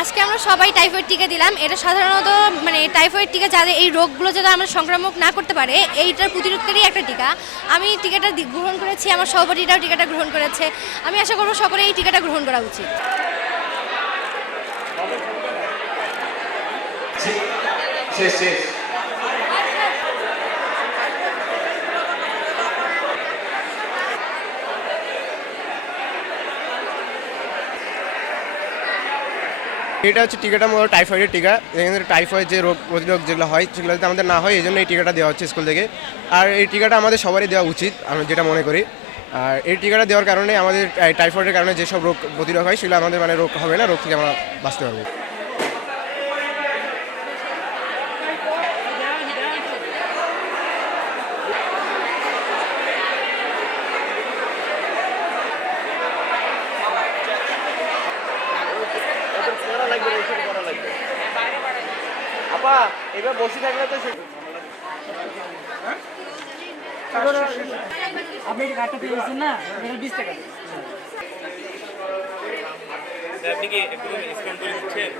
আজকে আমরা সবাই টাইফয়েড টিকা দিলাম। এটা সাধারণত মানে টাইফয়েড টিকা যাদের এই রোগগুলো যাতে আমরা সংক্রামক না করতে পারে এইটার প্রতিরোধকারী একটা টিকা। আমি টিকাটা গ্রহণ করেছি, আমার সহপাঠীরাও টিকাটা গ্রহণ করেছে। আমি আশা করব সকলে এই টিকাটা গ্রহণ করা উচিত। শেষ শেষ এটা হচ্ছে টিকাটা মূলত টাইফয়েডের টিকা। এখানে টাইফয়েড যে রোগ প্রতিরোধ যেগুলো হয় সেগুলো যাতে আমাদের না হয় এই জন্য এই টিকাটা দেওয়া হচ্ছে স্কুল থেকে। আর এই টিকাটা আমাদের সবারই দেওয়া উচিত আমি যেটা মনে করি। আর এই টিকাটা দেওয়ার কারণে আমাদের টাইফয়েডের কারণে যেসব রোগ প্রতিরোধ হয় সেগুলো আমাদের মানে রোগ হবে না, রোগ থেকে আমরা বাঁচতে পারবো। আপা এবার বসে থাকলে তো আপনি এটা কাটতে পেরেছেন না, এটা 20 টাকা। আপনি কি একটু স্ক্যান করে দিচ্ছেন?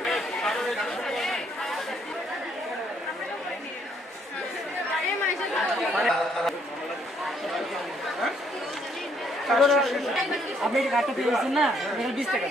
আপনি এটা কাটতে পেরেছেন না, এটা 20 টাকা।